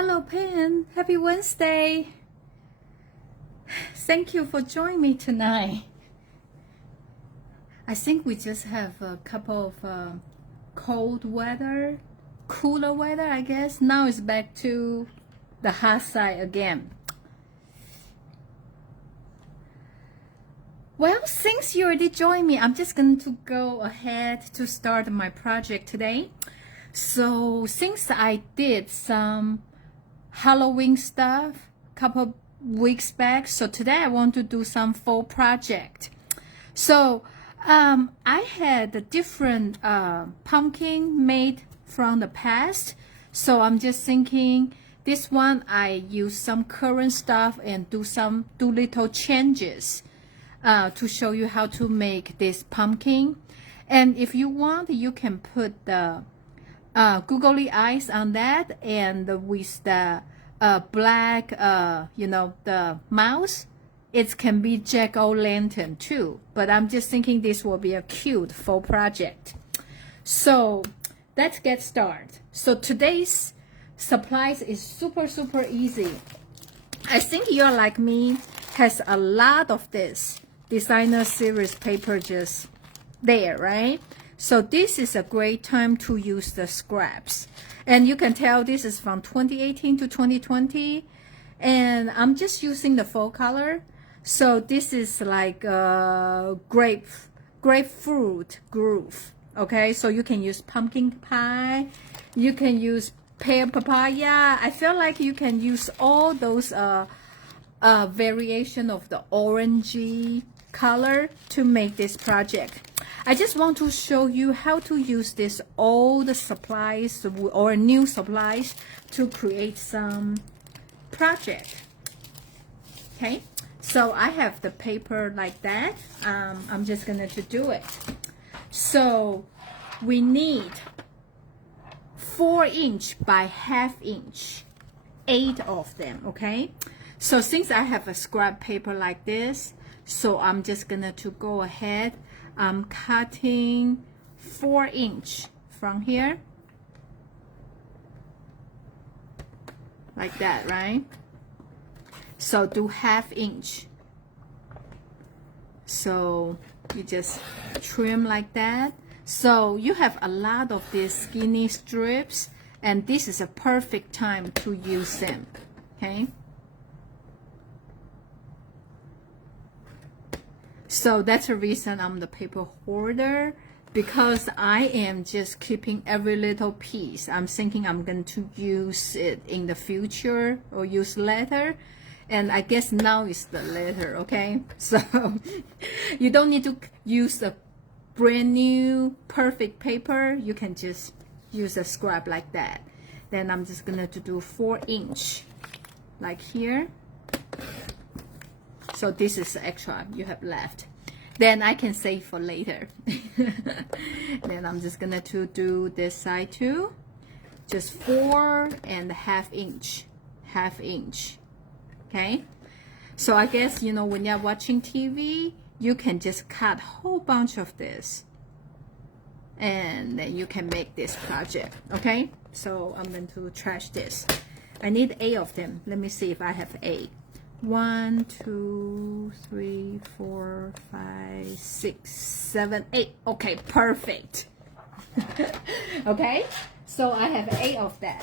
Hello, Pen. Happy Wednesday. Thank you for joining me tonight. I think we just have a couple of cold weather, cooler weather, I guess. Now it's back to the hot side again. Well, since you already joined me, I'm just going to go ahead to start my project today. So since I did some Halloween stuff a couple weeks back, so today I want to do some fall project. So I had a different pumpkin made from the past, so I'm just thinking this one I use some current stuff and do little changes to show you how to make this pumpkin. And if you want, you can put the googly eyes on that, and with the black the mouse, it can be jack-o'-lantern too, but I'm just thinking this will be a cute fall project. So let's get started. So today's supplies is super easy. I think you're like me, has a lot of this designer series paper just there, right? So this is a great time to use the scraps. And you can tell this is from 2018 to 2020. And I'm just using the fall color. So this is like a grapefruit groove. Okay, so you can use pumpkin pie. You can use pear papaya. I feel like you can use all those variation of the orangey color to make this project. I just want to show you how to use this old supplies or new supplies to create some project. Okay, so I have the paper like that. I'm just gonna do it. So we need 4" by 1/2 inch, 8 of them. Okay, so since I have a scrap paper like this, so I'm just gonna go ahead. I'm cutting 4" from here, like that, right? So do 1/2 inch. So you just trim like that. So you have a lot of these skinny strips, and this is a perfect time to use them. Okay. So that's the reason I'm the paper hoarder, because I am just keeping every little piece. I'm thinking I'm going to use it in the future or use later. And I guess now is the later, okay? So you don't need to use a brand new perfect paper. You can just use a scrap like that. Then I'm just going to do 4" like here. So this is extra you have left. Then I can save for later. Then I'm just gonna do this side too. Just 4.5 inch, 1/2 inch. Okay. So I guess when you're watching TV, you can just cut a whole bunch of this, and then you can make this project. Okay. So I'm going to trash this. I need 8 of them. Let me see if I have 8. 1, 2, 3, 4, 5, 6, 7, 8. Okay, perfect. Okay, so I have 8 of that.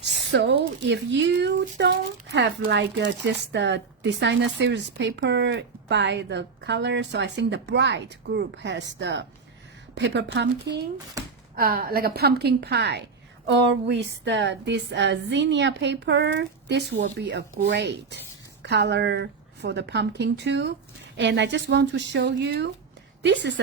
So if you don't have like just the designer series paper by the color, so I think the Bright group has the paper pumpkin, like a pumpkin pie, or with this zinnia paper, this will be a great color for the pumpkin too. And I just want to show you, this is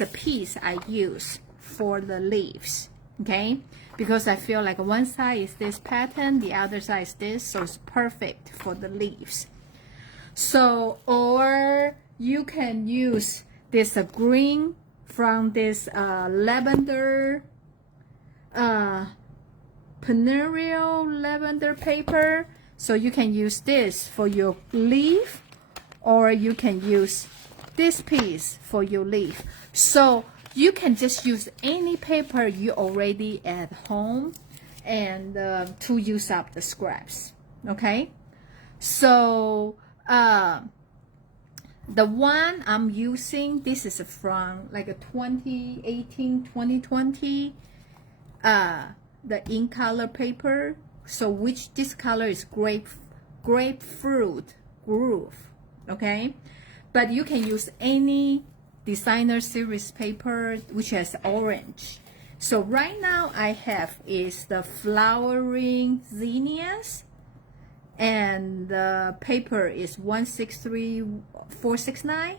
a piece I use for the leaves. Okay, because I feel like one side is this pattern, the other side is this, so it's perfect for the leaves. So, or you can use this green from this lavender Perennial lavender paper. So you can use this for your leaf, or you can use this piece for your leaf. So you can just use any paper you already at home and to use up the scraps. Okay, so the one I'm using, this is from like a 2018 2020 the ink color paper. So this color is grapefruit groove. Okay, but you can use any designer series paper which has orange. So right now I have is the flowering zinnias, and the paper is 163469.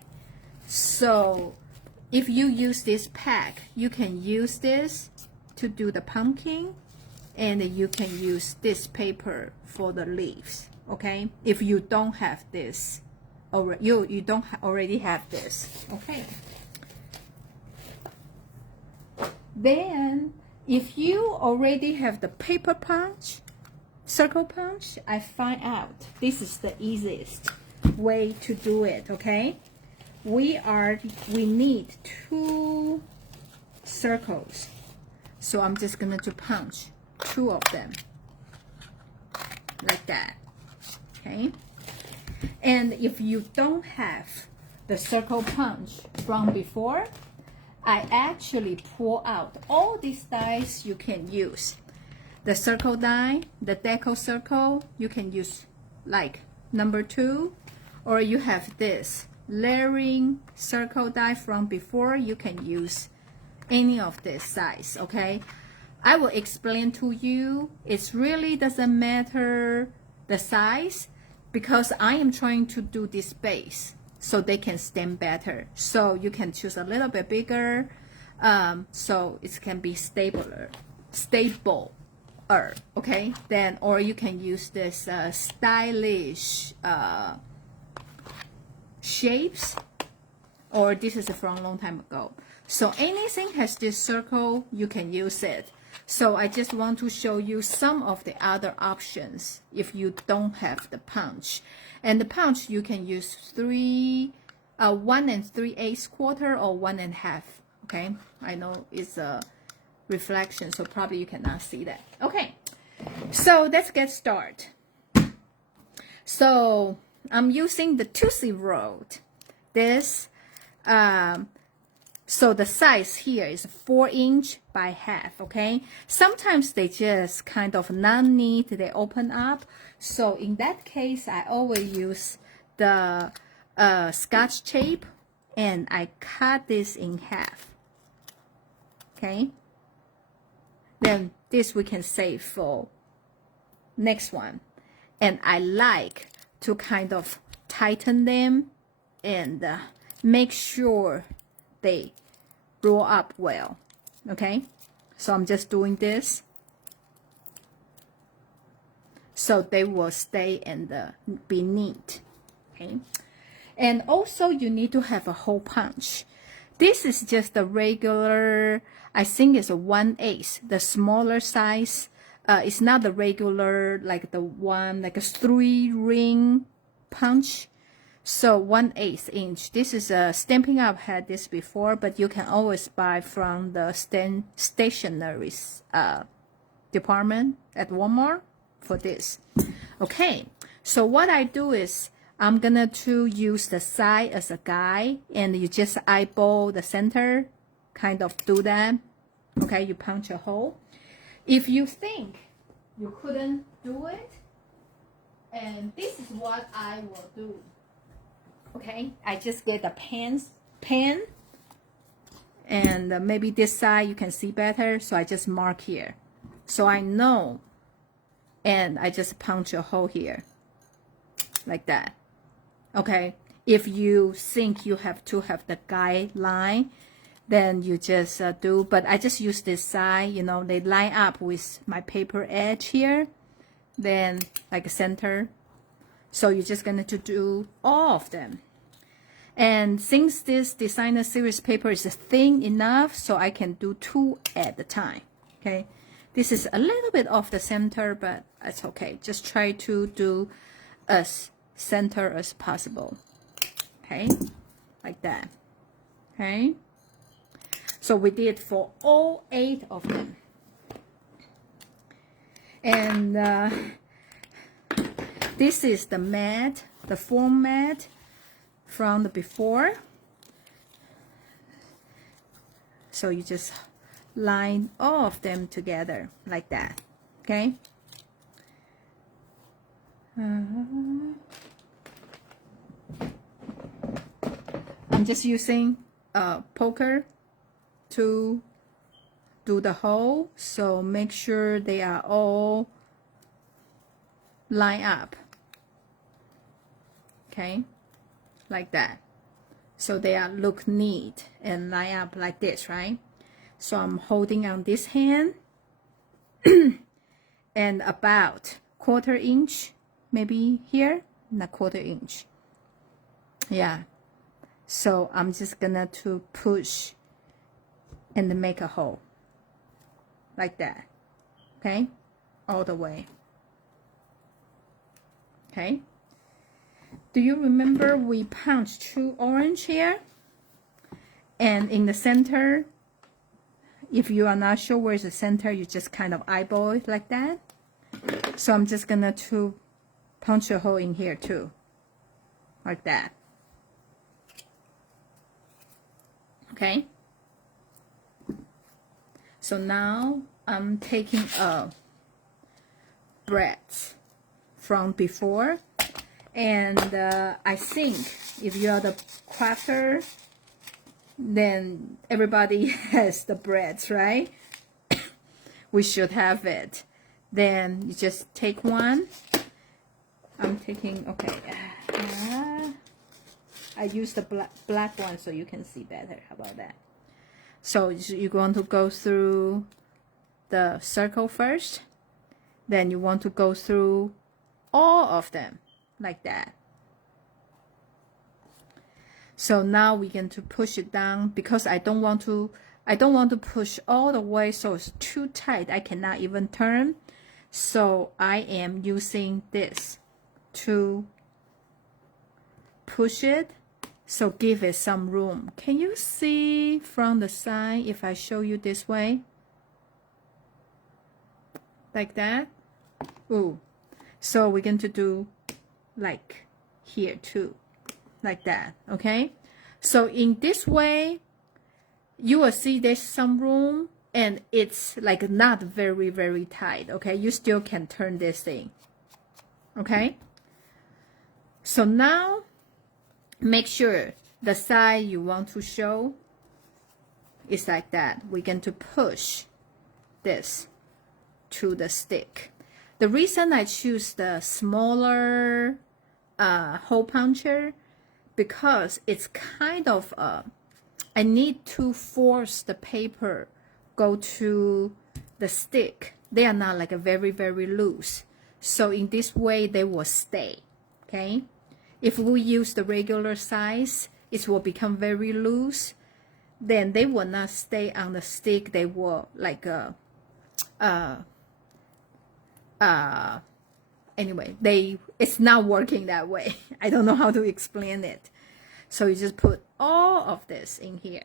So if you use this pack, you can use this to do the pumpkin, and you can use this paper for the leaves. Okay, if you don't have this, or you don't already have this. Okay, then if you already have the paper punch, circle punch, I find out this is the easiest way to do it. Okay, we need 2 circles, so I'm just gonna to punch 2 of them like that. Okay, and if you don't have the circle punch from before, I actually pull out all these dies. You can use the circle die, the deco circle, you can use like number 2, or you have this layering circle die from before, you can use any of this size. Okay, I will explain to you. It really doesn't matter the size, because I am trying to do this base so they can stand better. So you can choose a little bit bigger, so it can be stable. Okay, then, or you can use this stylish shapes, or this is from a long time ago. So anything has this circle, you can use it. So I just want to show you some of the other options if you don't have the punch. And the punch, you can use 1 3/8 quarter or 1 1/2. Okay, I know it's a reflection, so probably you cannot see that. Okay, so let's get started. So I'm using the Tootsie Roll. This so the size here is 4 inch by half. Okay, sometimes they just kind of non-neat, they open up. So in that case, I always use the Scotch tape, and I cut this in half. Okay, then this we can save for next one. And I like to kind of tighten them and make sure they roll up well. Okay, so I'm just doing this so they will stay and be neat. Okay, and also you need to have a hole punch. This is just a regular, I think it's a 1/8, the smaller size. It's not the regular, like the one, like a 3-ring punch. So 1/8 inch. This is a Stampin' Up had this before, but you can always buy from the stationery department at Walmart for this. Okay, so what I do is I'm gonna to use the side as a guide, and you just eyeball the center, kind of do that. Okay, you punch a hole. If you think you couldn't do it, and this is what I will do. Okay, I just get a pen, and maybe this side you can see better, so I just mark here, so I know, and I just punch a hole here, like that. Okay, if you think you have to have the guideline, then you just do, but I just use this side, you know, they line up with my paper edge here, then like a center. So you're just going to do all of them. And since this designer series paper is thin enough, so I can do 2 at a time. Okay, this is a little bit off the center, but it's okay. Just try to do as center as possible. Okay, like that. Okay, so we did for all 8 of them. And this is the mat, the foam mat from the before. So you just line all of them together like that, okay? I'm just using a poker to do the hole, so make sure they are all line up, okay, like that, so they are look neat and line up like this, right? So I'm holding on this hand and about 1/4 inch, maybe here, not 1/4 inch, yeah. So I'm just gonna to push and make a hole like that, okay, all the way, okay. Do you remember we punched 2 orange here, and in the center, if you are not sure where's the center, you just kind of eyeball it like that. So I'm just gonna to punch a hole in here too, like that, okay. So now I'm taking a bread from before, and I think if you are the crafter, then everybody has the breads, right? We should have it. Then you just take one. I'm taking, okay, I use the black one so you can see better. How about that? So you're going to go through the circle first, then you want to go through all of them like that. So now we're going to push it down, because I don't want to push all the way so it's too tight, I cannot even turn. So I am using this to push it, so give it some room. Can you see from the side if I show you this way? Like that? Ooh. So we're going to do like here too, like that, okay? So in this way, you will see there's some room, and it's like not very, very tight, okay? You still can turn this thing, okay? So now, make sure the side you want to show is like that. We're going to push this to the stick. The reason I choose the smaller hole puncher, because it's kind of I need to force the paper go to the stick. They are not like a very, very loose. So in this way, they will stay, okay? If we use the regular size, it will become very loose. Then they will not stay on the stick. They will like anyway, it's not working that way. I don't know how to explain it. So you just put all of this in here.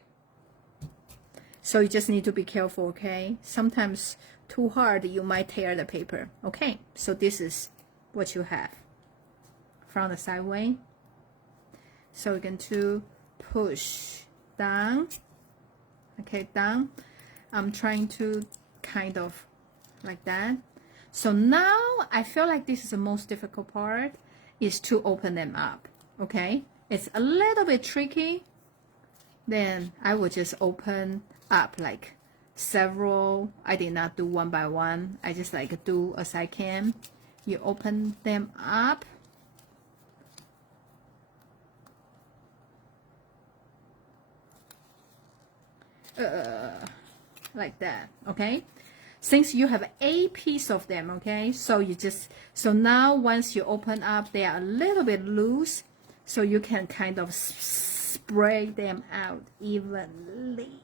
So you just need to be careful, okay? Sometimes too hard, you might tear the paper, okay? So this is what you have from the side way. So we're going to push down, okay, down. I'm trying to kind of like that. So now I feel like this is the most difficult part, is to open them up, okay? It's a little bit tricky. Then I will just open up like several. I did not do one by one. I just like do as I can. You open them up. Like that, okay? Since you have 8 pieces of them, okay? So you just, so now once you open up, they are a little bit loose, so you can kind of spray them out evenly.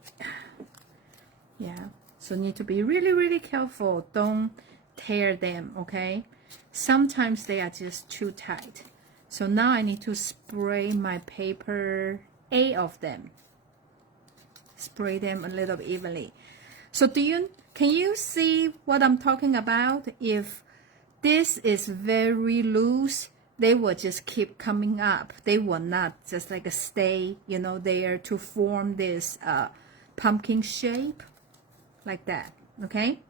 Yeah, so need to be really, really careful. Don't tear them, okay? Sometimes they are just too tight. So now I need to spray my paper, 8 of them. Spray them a little bit evenly. So do Can you see what I'm talking about? If this is very loose, they will just keep coming up. They will not just like stay, you know, there to form this pumpkin shape like that, okay?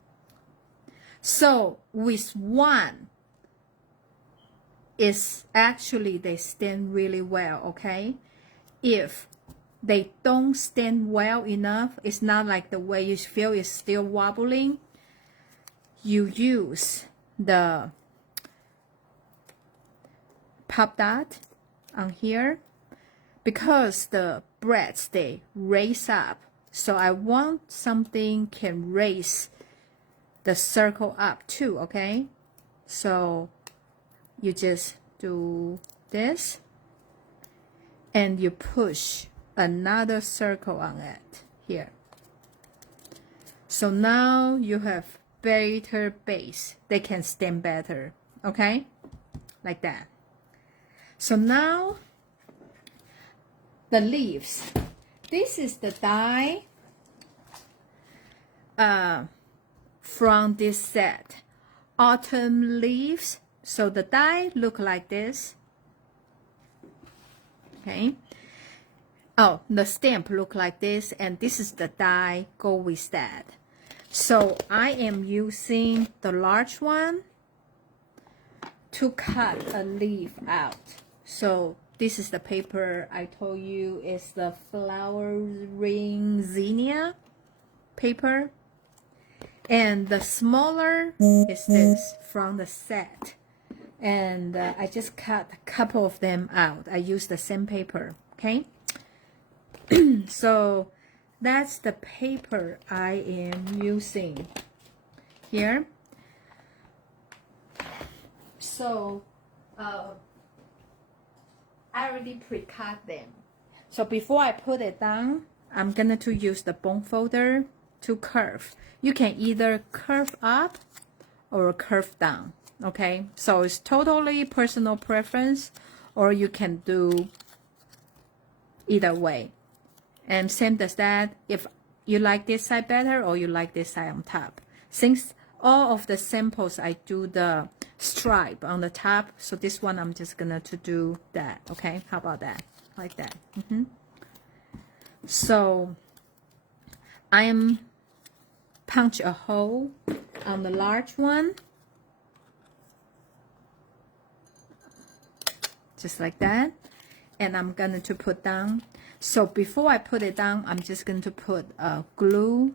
So with one, is actually they stand really well, okay? If they don't stand well enough, it's not like the way you feel is still wobbling, you use the pop dot on here because the breads they raise up. So I want something can raise the circle up too, okay? So you just do this and you push another circle on it here. So now you have better base. They can stand better, okay? Like that. So now the leaves. This is the die from this set. Autumn leaves. So the die look like this. Okay. Oh, the stamp look like this, and this is the die go with that. So I am using the large one to cut a leaf out. So this is the paper I told you is the flowering zinnia paper. And the smaller is this from the set. And I just cut a couple of them out. I use the same paper, okay? So that's the paper I am using here. So I already pre-cut them. So before I put it down, I'm gonna to use the bone folder to curve. You can either curve up or curve down. Okay, so it's totally personal preference, or you can do either way. And same as that, if you like this side better or you like this side on top. Since all of the samples I do the stripe on the top, so this one I'm just gonna to do that. Okay, how about that? Like that. So I am punch a hole on the large one. Just like that, and I'm going to put down. So before I put it down, I'm just going to put glue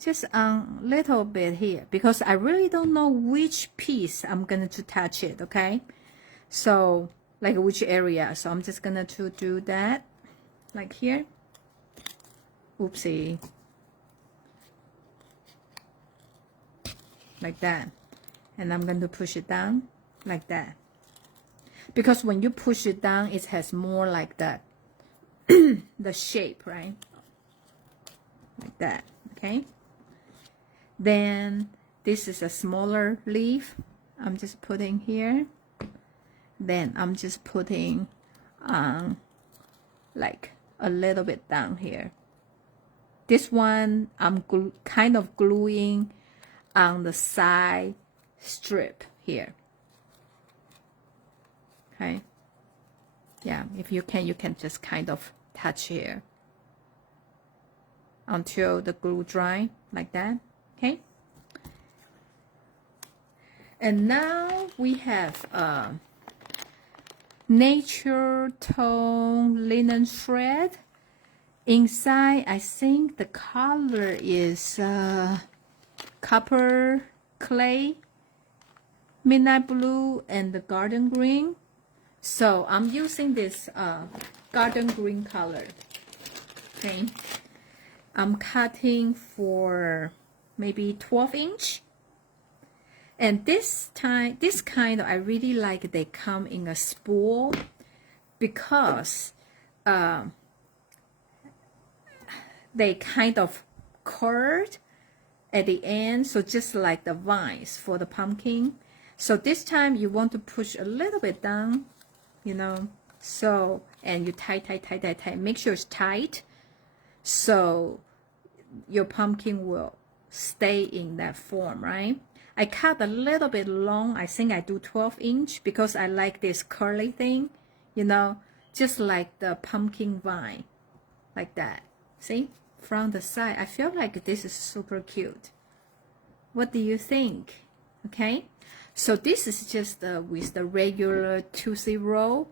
just a little bit here because I really don't know which piece I'm going to touch it, okay? So like which area. So I'm just going to do that like here. Oopsie. Like that. And I'm going to push it down like that. Because when you push it down, it has more like that, the shape, right? Like that, okay? Then this is a smaller leaf. I'm just putting here. Then I'm just putting like a little bit down here. This one I'm kind of gluing on the side strip here. Okay, yeah, if you can just kind of touch here until the glue dry like that, okay? And now we have nature tone linen thread. Inside, I think the color is copper clay, midnight blue, and the garden green. So I'm using this garden green color. Okay, I'm cutting for maybe 12-inch. And this kind I really like they come in a spool because they kind of curved at the end, so just like the vines for the pumpkin. So this time you want to push a little bit down, you know, so, and you tight, make sure it's tight, so your pumpkin will stay in that form, right? I cut a little bit long. I think I do 12-inch because I like this curly thing, you know, just like the pumpkin vine, like that. See, from the side, I feel like this is super cute. What do you think? Okay, so this is just with the regular 2C roll,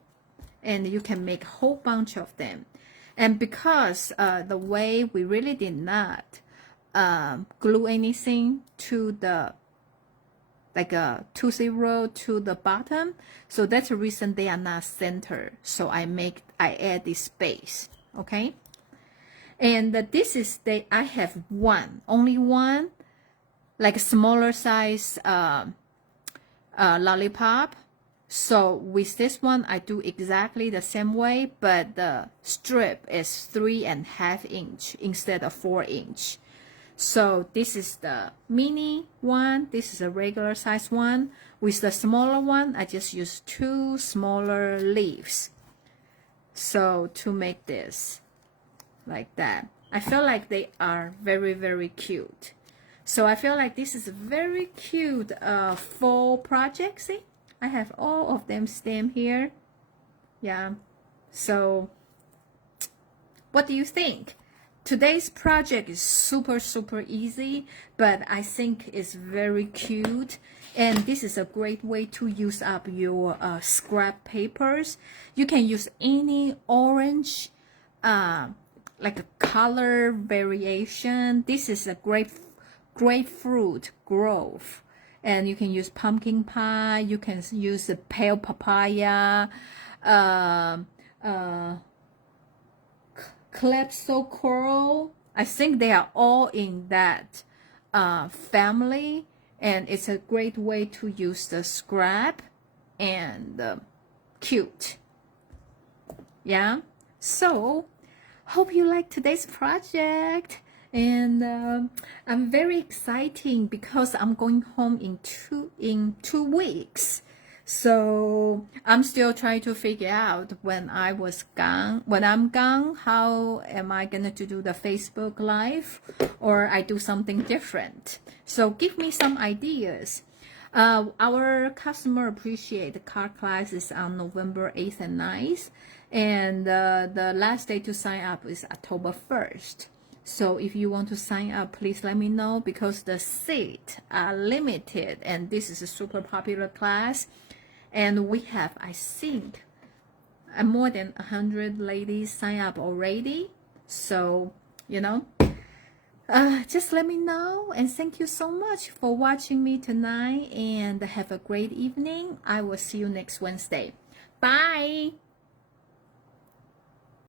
and you can make a whole bunch of them. And because the way we really did not glue anything to the like a 2C roll to the bottom, so that's the reason they are not centered. So I add this space. Okay, and this is I have only one, like a smaller size lollipop. So with this one, I do exactly the same way, but the strip is 3.5 inch instead of 4-inch. So this is the mini one. This is a regular size one. With the smaller one, I just use 2 smaller leaves. So to make this like that, I feel like they are very, very cute. So I feel like this is a very cute fall project. See, I have all of them stamped here. Yeah. So what do you think? Today's project is super, super easy, but I think it's very cute. And this is a great way to use up your scrap papers. You can use any orange, like a color variation. This is a grapefruit grove. And you can use pumpkin pie. You can use the pale papaya, calypso coral. I think they are all in that family, and it's a great way to use the scrap and cute. Yeah, so hope you like today's project, and I'm very excited because I'm going home in two weeks. So I'm still trying to figure out when I'm gone, how am I going to do the Facebook Live, or I do something different. So give me some ideas. Our customer appreciate the card class is on November 8th and 9th. And the last day to sign up is October 1st. So if you want to sign up, please let me know, because the seats are limited and this is a super popular class. And we have, I think, more than 100 ladies sign up already. So, you know, just let me know. And thank you so much for watching me tonight. And have a great evening. I will see you next Wednesday. Bye.